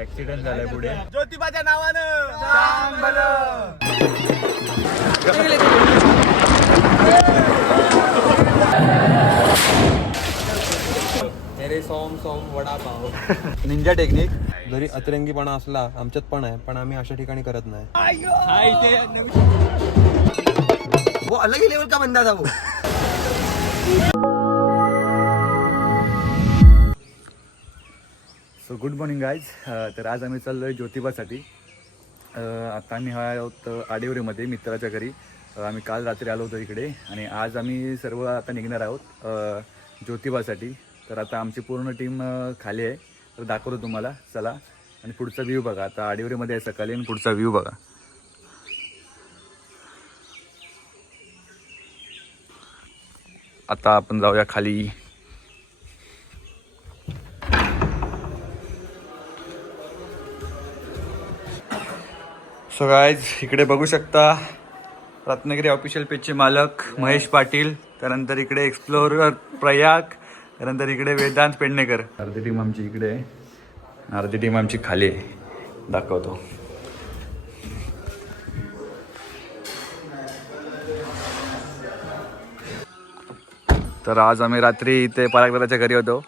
Accident झालाय पुढे. ज्योतिबाच्या नावानं सांग भलं. मेरे सोम सोम वडापाव. निंजा टेक्निक जरी अतिरंगीपणा असला आमच्यात पण आहे, पण आम्ही अशा ठिकाणी करत नाही. वो अलग ही लेवल का बंदा था वो. So good morning guys. तर आज आम्ही चाललो आहे ज्योतिबासाठी. आता आम्ही आहोत आडिवरीमध्ये मित्राच्या घरी. आम्ही काल रात्री आलो होतो इकडे आणि आज आम्ही सर्व आता निघणार आहोत ज्योतिबासाठी. तर आता आमची पूर्ण टीम खाली आहे, तर दाखवतो तुम्हाला. चला आणि पुढचा व्ह्यू बघा. आता आडिवरीमध्ये आहे सकाळी आणि पुढचा व्ह्यू बघा. आता आपण जाऊया खाली. सो गाईज इकडे बघू शकता रत्नागिरी ऑफिशियल पेजचे मालक महेश पाटील, त्यानंतर इकडे एक्सप्लोरर प्रयाग, त्यानंतर इकडे वेदांत पेडणेकर. अर्धी टीम आमची इकडे आहे, अर्धी टीम आमची खाली आहे. दाखवतो. तर आज आम्ही रात्री इथे परागदादाच्या घरी होतो.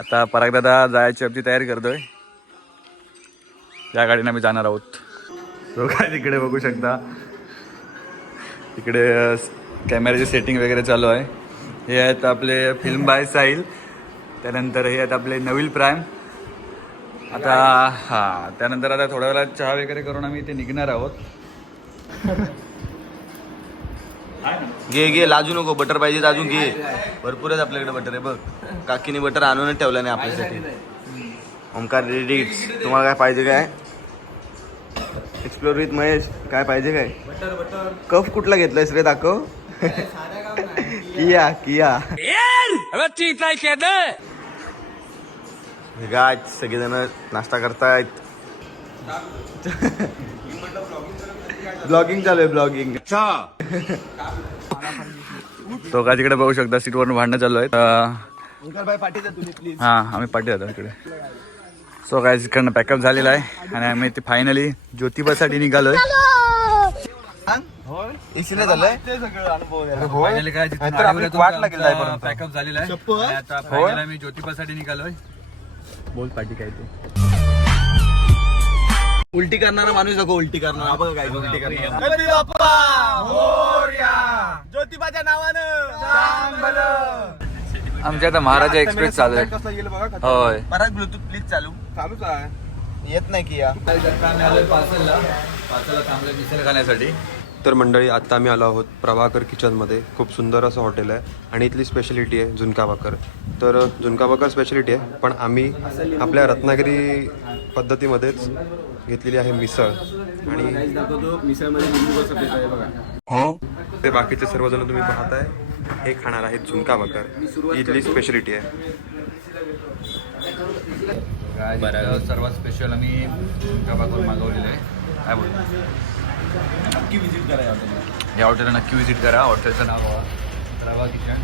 आता परागदादा जायची आमची तयारी करतोय. या गाडीने आम्ही जाणार आहोत. तो काय तिकडे बघू शकता, इकडे कॅमेऱ्याची सेटिंग वगैरे चालू आहे. हे आहेत आपले फिल्म बाय साहिल, त्यानंतर हे आहेत आपले नवील प्राईम. आता हां, त्यानंतर आता थोड्या वेळा चहा वगैरे करून आम्ही इथे निघणार आहोत. घे लाजू नको. बटर पाहिजे अजून घे. भरपूर आहे आपल्याकडे बटर आहे बघ. काकीने बटर आणूनच ठेवलं नाही आपल्यासाठी. ओमकार रेडिट्स, तुम्हाला काय पाहिजे काय? एक्सप्लोर विथ महेश, काय पाहिजे काय? बटर कफ कुठला घेतलायस रे? दाखव. किया गाज सगळेजण नाश्ता करतायत. ब्लॉगिंग चालू आहे, ब्लॉगिंग. तो काय तिकडे बघू शकता, सीटवरून भांडणं चालू आहेत. हां, आम्ही पाठी जातो इकडे. सो काय इकडनं पॅकअप झालेला आहे आणि आम्ही ते फायनली ज्योतिबासाठी निघालोय. इसीने झालंय फायनली काय पॅकअप झालेला आहे. आता फायनली आम्ही ज्योतिबासाठी निघालोय. बोल पाठी काय ते. उलटी करणारा माणूस नको. उलटी करणार बघा काय उलटी करणार. ज्योतिबाच्या नावानं सांग भलं. आमच्या आता महाराजा एक्सप्रेस चालू आहे. होय, परत ब्लूटूथ प्लीज चालूच आहे. येत नाही की या पार्सलला थांबलं मिसळ खाण्यासाठी. तर मंडळी, आत्ता आम्ही आलो आहोत प्रभाकर किचनमध्ये. खूप सुंदर असं हॉटेल आहे आणि इथली स्पेशलिटी आहे झुणका भाकर. तर झुणका भाकर स्पेशलिटी आहे, पण आम्ही आपल्या रत्नागिरी पद्धतीमध्येच घेतलेली आहे मिसळ. आणि ते बाकीचे सर्वजण तुम्ही पाहताय हे खाणार आहेत झुणका भाकर. इथली स्पेशलिटी आहे. सर्वात स्पेशल आम्ही झुणका भाकर मागवलेलं आहे. काय बोलतो, नक्की विजिट करा या हॉटेलला नक्की विजिट करा. हॉटेलचं नाव प्रभा किचन.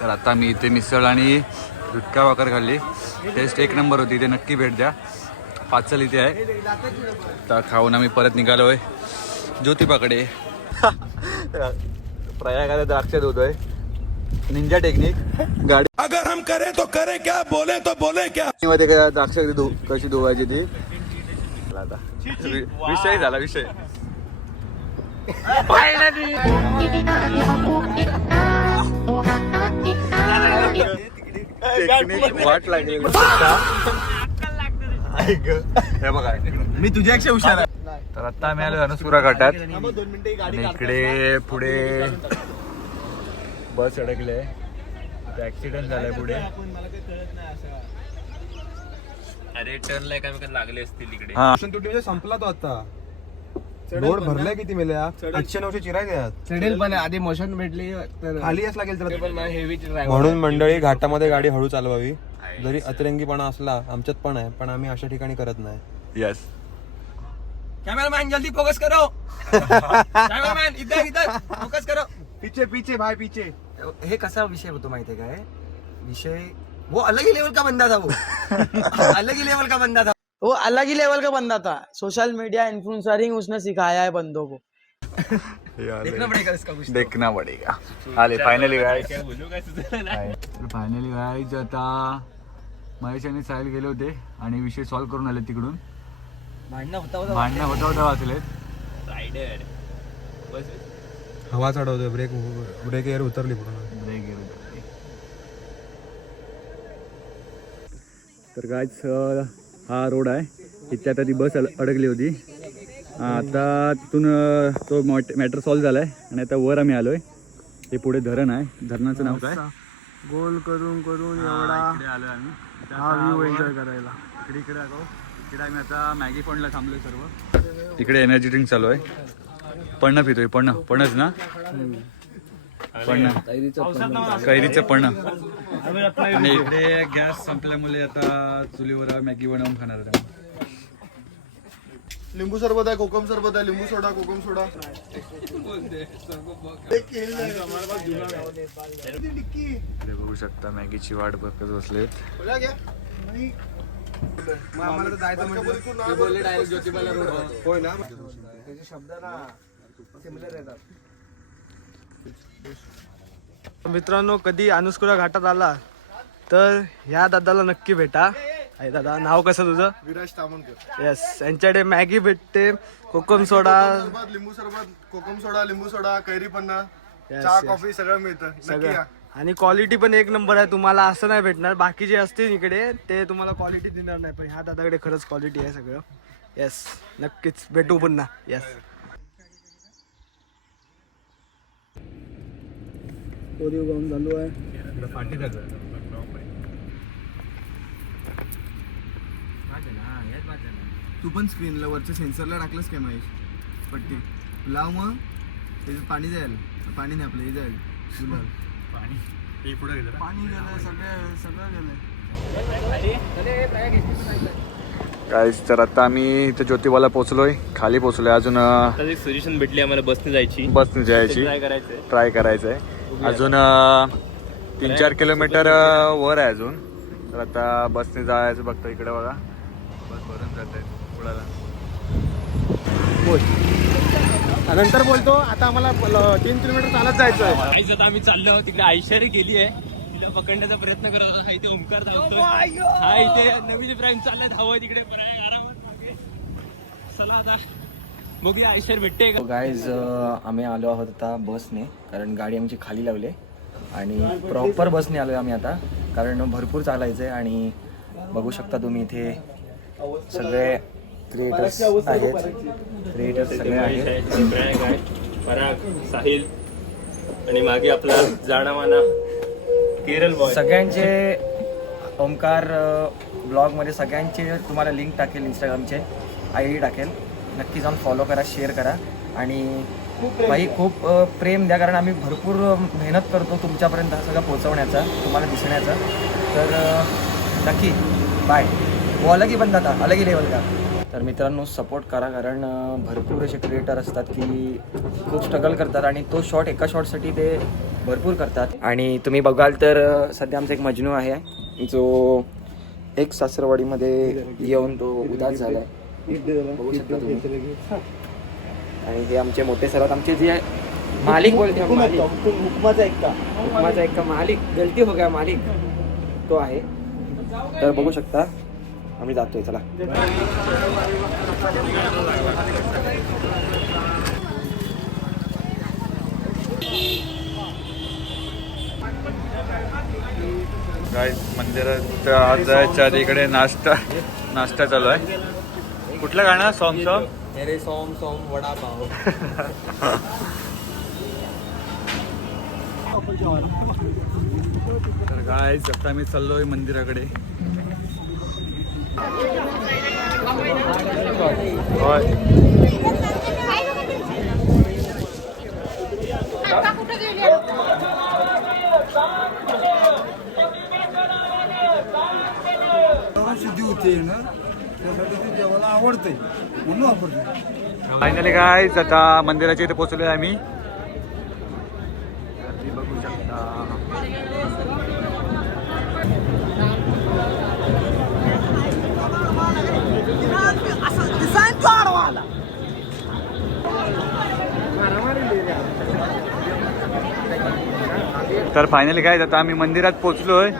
तर आता मी इथे मिसळ आणि झुणका भाकर खाल्ली. टेस्ट एक नंबर होती. इथे नक्की भेट द्या. पाचल इथे आहे. तर खाऊन आम्ही परत निघालो आहे ज्योतिबाकडे. प्रयागाला द्राक्ष धुतोय. Ninja technique. गाडी अगर हम करें तो करें क्या, बोले तो बोले क्या. मध्ये द्राक्ष कशी धुवायची ती. आता विषय झाला विषय. वाट लागली. हे बघा, मी तुझ्यापेक्षा हुशार आहे. तर आता आम्ही आलो धनुसपुरा घाटात आणि इकडे पुढे बस अडकले. ऍक्सिडेंट झालाय पुढे. अरे टर्नला एकामेकात लागले असतील इकडे. हा, संपला तो आता. लोड भरलाय किती मेल्या? 800-900 चिराय चढेल पण आधी मोशन भेटली तर खाली असला गेल तर. हेवी म्हणून मंडळी, घाटामध्ये गाडी हळू चालवावी. जरी अतिरंगीपणा असला आमच्यात पण आहे, पण आम्ही अशा ठिकाणी करत नाही. यस. कॅमेरामॅन जल्दी फोकस करो. कॅमेरामॅन इधर फोकस करो. पीछे पीछे भाई पीछे. हे कसा विषय होतो माहितीये काय? विषय वो अलग ही लेवल का बंदा था वो अलग ही लेवल का बंदा था वो अलग ही लेवल का बंदा था. सोशल मीडिया इन्फ्लुएंसरिंग उसने सिखाया है बंदों को. देखना पड़ेगा इसका कुछ. देखना पडेगा. आले फायनली गाईज. फायनली गाईज आता महेश आणि साहिल गेले होते आणि विषय सॉल्व्ह करून आले तिकडून. भांडणं होता वाचले. हवा चढवतोय, ब्रेक एअर उतरली पूर्ण. तर गाईज हा रोड आहे. इथे आता ती बस अडकली होती. आता तिथून तो मॅटर सॉल्व्ह झाला आहे आणि आता वर आम्ही आलोय. हे पुढे धरण आहे. धरणाचं नाव काय? गोल करून करून एवढा इकडे आलोय आम्ही. हा व्ह्यू एन्जॉय करायला. इकडे आलो. इकडे आम्ही आता मॅगी पॉइंटला थांबलोय सर्व. इकडे एनर्जी ड्रिंक चालू आहे. पण्ण पितोय. पणच ना. पण्ण कैरीचं पण्ण. आणि इकडे गॅस संपल्यामुळे आता चुलीवर मॅगी बनवून खाणार आहे. लिंबू सरबत आहे, कोकम सरबत आहे, लिंबू सोडा, कोकम सोडा. बघू शकता मॅगीची वाट बघत बसलेत. मित्रांनो, कधी अनुस्कुरा घाटात आला तर ह्या दादाला नक्की भेटा. आहे दादा, नाव कसं तुझं? विराज तामणकर. येस, यांच्याकडे मॅगी भेटते, कोकम सोडा, सरबत, लिंबू सरबत, कोकम सोडा, लिंबू सोडा, कैरी पन्ना, चहा, कॉफी सगळं मिळतं. नक्की या. आणि क्वालिटी पण एक नंबर आहे. तुम्हाला असं नाही भेटणार, बाकी जे असतील इकडे ते तुम्हाला क्वालिटी देणार नाही, पण ह्या दादाकडे खरंच क्वालिटी आहे सगळं. येस, नक्कीच भेटू पुन्हा. येस. कोरीव काम चालू आहे. तू पण स्क्रीनला वरच्या सेन्सरला टाकलंस काय महेश? पट्टी लाव, मग त्याच्यात पाणी जाईल. पाणी नाही, आपलं हे जाईल. पाणी गेलं, सगळं गेलं. गाईज तर आता आम्ही इथे ज्योतिबाला पोहोचलोय. खाली पोहोचलोय. अजून सजेशन भेटली आम्हाला बसने जायची. ट्राय करायचंय. अजून 3-4 किलोमीटर वर आहे अजून. तर आता बसने जायचं बघतो. इकडे बघा, बस भरून जात आहे पुढाला. नंतर बोलतो. आता आम्हाला 3 किलोमीटर चालत जायचं आहे. आता आम्ही चाललो तिकडे. ऐश्वर्या गेली आहे, तिला पकडण्याचा प्रयत्न करत होता. हा इथे ओमकार धावतो. हा इथे नवीन प्राईम चाललाय धावत तिकडे. चला आता बघूया ऐश्वर्या भेटते का. गाईज, आम्ही आलो आहोत आता बसने, कारण गाडी आमची खाली लावली आणि प्रॉपर बसने आलो आहे आम्ही आता, कारण भरपूर चालायचं आहे. आणि बघू शकता तुम्ही इथे सगळे क्रिएटर्स आहेत. सगळे आहेत. पराग, साहिल आणि मागे आपला जाणामाना केरळ बॉय. सगळ्यांचे ओमकार ब्लॉगमध्ये सगळ्यांचे तुम्हाला लिंक टाकेल, इंस्टाग्रामचे ID टाकेल. नक्की जाऊन फॉलो करा, शेअर करा आणि भाई खूप प्रेम द्या, कारण आम्ही भरपूर मेहनत करतो तुमच्यापर्यंत हा सगळं पोहोचवण्याचा, तुम्हाला दिसण्याचा. तर नक्की बाय. वो अलग ही बनता था, अलग ही लेवल का. तर मित्रांनो, सपोर्ट करा, कारण भरपूर असे क्रिएटर असतात की खूप स्ट्रगल करतात आणि तो शॉट, एका शॉटसाठी ते भरपूर करतात. आणि तुम्ही बघाल तर सध्या आमचा एक मजनू आहे जो एक सासरवाडीमध्ये येऊन तो उदास झाला आहे. बघू शकता तुम्ही. आणि हे आमचे मोठे सर, आमचे जे मालिक बोलते, हुकमाचा एक मालिक, गलती हो गया मालिक, तो आहे. तर बघू शकता आम्ही जातोय. चला. गाईज, मंदिरात आज जायच्या आधी इकडे नाश्ता चालू आहे. कुठलं गाणं? सॉम मेरे सोम वडा पाव. तर गाईज, आता मी चाललोय मंदिराकडे. शुद्धी होते ना, त्यासाठी ते देवाला आवडते म्हणून वापरते. फायनली गाईज, आता मंदिराच्या इथे पोहोचलोय आम्ही. बघू शकता तर फायनली काय आता आम्ही मंदिरात पोचलोय.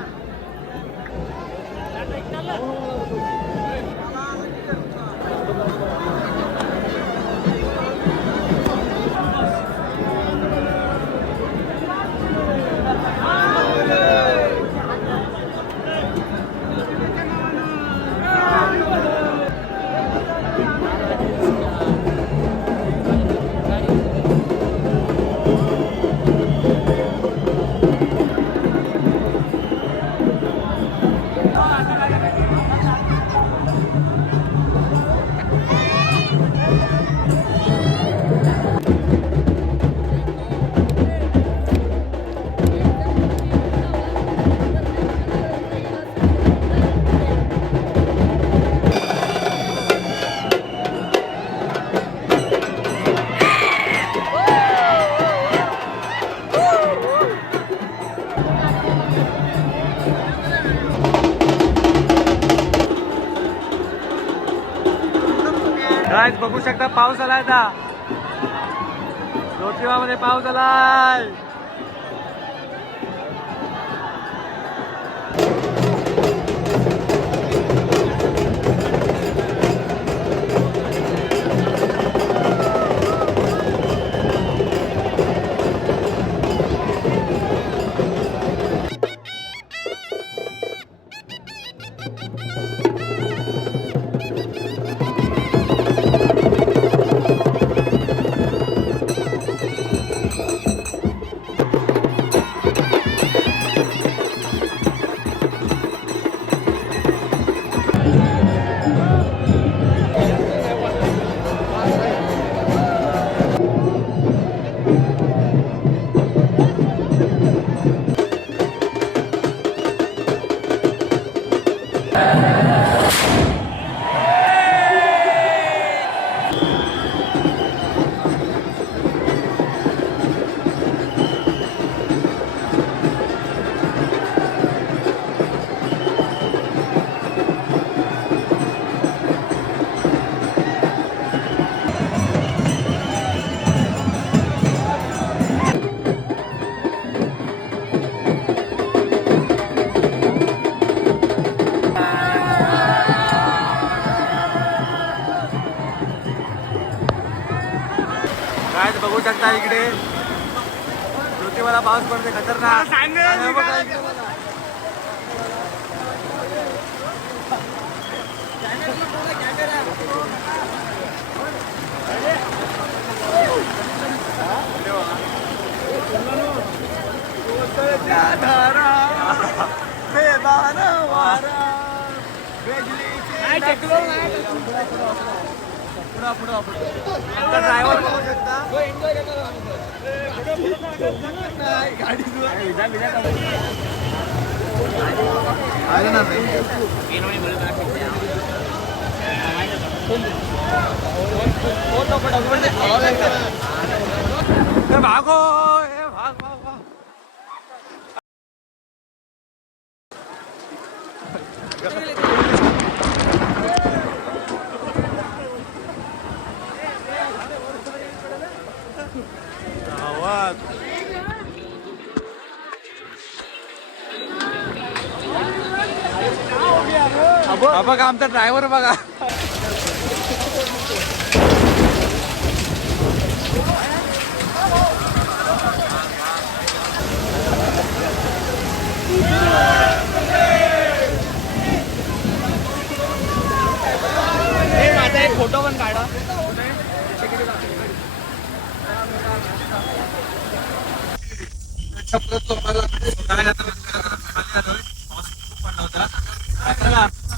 गाइस बघू शकता पाऊस आलाय आता. ज्योतिबामध्ये पाऊस आलाय. गाइस बघू शकता इकडे ज्योतिबाला पाऊस पडते खतरनाक. ड्रायव्हर बघू शकता भागो भाग भाग भाग. बघा आमचा ड्रायव्हर बघा. माझा एक फोटो पण काढा.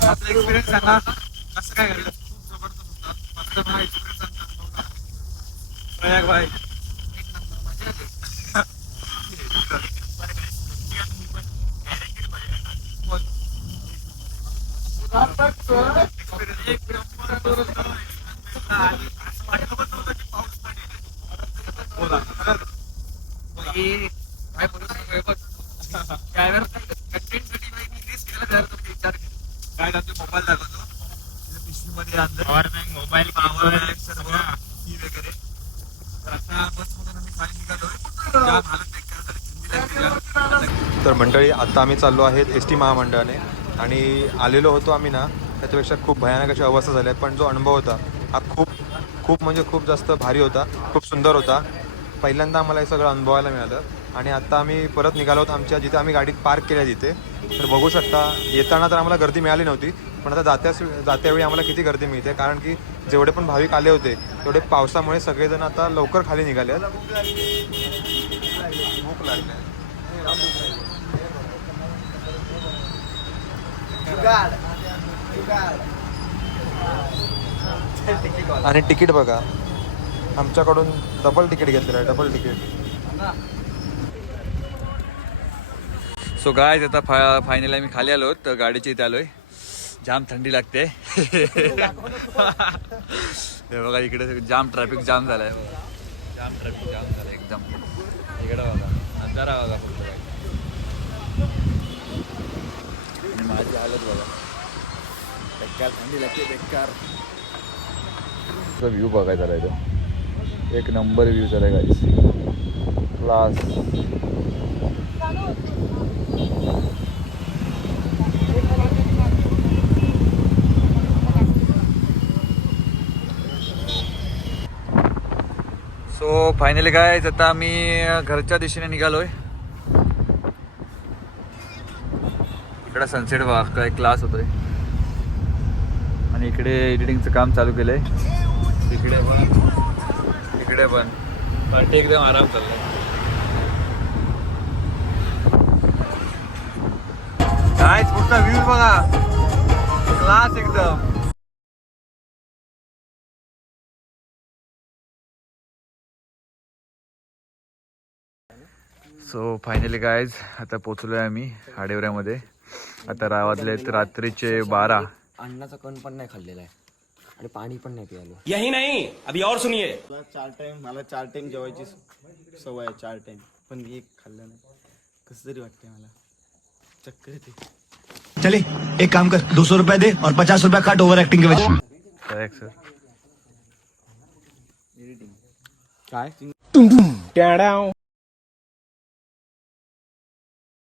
आपला एक्सपिरियन्स सांगा कसं काय घडलं. खूप जबरदस्त होता. माझा एक्सपिरियन्स सांगा प्रयाग भाई. काय बोलू ड्रायव्हर कंटेंटसाठी रिस्क घ्यायला तयार तुम्ही विचार केला. काय करतो मोबाईल दाखवतो पिशवीमध्ये आणलं power bank mobile power bank सर्व फी वगैरे. तर आता बस मधून आम्ही खाली निघालोय. हालत बेकार झाली. तर मंडळी आता आम्ही चाललो आहेत एस टी महामंडळाने आणि आलेलो होतो आम्ही ना त्याच्यापेक्षा खूप भयानक अशी अवस्था झाली आहे. पण जो अनुभव होता हा खूप म्हणजे खूप जास्त भारी होता, खूप सुंदर होता. पहिल्यांदा आम्हाला हे सगळं अनुभवायला मिळालं. आणि आता आम्ही परत निघालो आहोत आमच्या जिथे आम्ही गाडीत पार्क केल्या तिथे. तर बघू शकता येताना तर आम्हाला गर्दी मिळाली नव्हती, पण आता जात्यावेळी आम्हाला किती गर्दी मिळते, कारण की जेवढे पण भाविक आले होते तेवढे पावसामुळे सगळेजण आता लवकर खाली निघाले आहेत. भूक लागली. आणि तिकीट बघा, आमच्याकडून डबल तिकीट घेतलेलं आहे, डबल तिकीट. सो गायज आता फायनली आम्ही खाली आलो तर गाडीच्या इथे आलोय. जाम थंडी लागते. हे बघा इकडे जाम ट्रॅफिक जाम झालाय, जाम ट्रॅफिक जाम झालं एकदम. इकडे बघा अंधारा बघा फक्त. आणि माझी हालत बघा, बेकार थंडी लागते बेकार. व्ह्यू बघायचा राहिलं, एक नंबर व्ह्यू झाला गाईस, क्लास. सो फायनली काय आता आम्ही घरच्या दिशेने निघालोय. इकडे सनसेट बघा काय क्लास होतोय. आणि इकडे एडिटिंगचं काम चालू केलंय. इकडे पण पार्टी एकदम आराम चाललाय. काय पुढचा व्ह्यू बघा, क्लास एकदम. सो फायनली गायज आता पोचलोय आम्ही आडेवऱ्यामध्ये. आता वाजलेत रात्रीचे 12. अन्नाचा कण पण नाही खाल्लेला आहे आणि पाणी पण नाही पियालो. यही नहीं, अभी और सुनिए. मला 4 टाइम जेवायची सवय आहे, 4 टाइम, पण एक खाल्लं नाही. कसं तरी वाटतंय मला, चक्कर येते. चले एक काम कर, 200 रुपए दे और 50 रुपया काट ओवर एक्टिंग के वजह. सर काय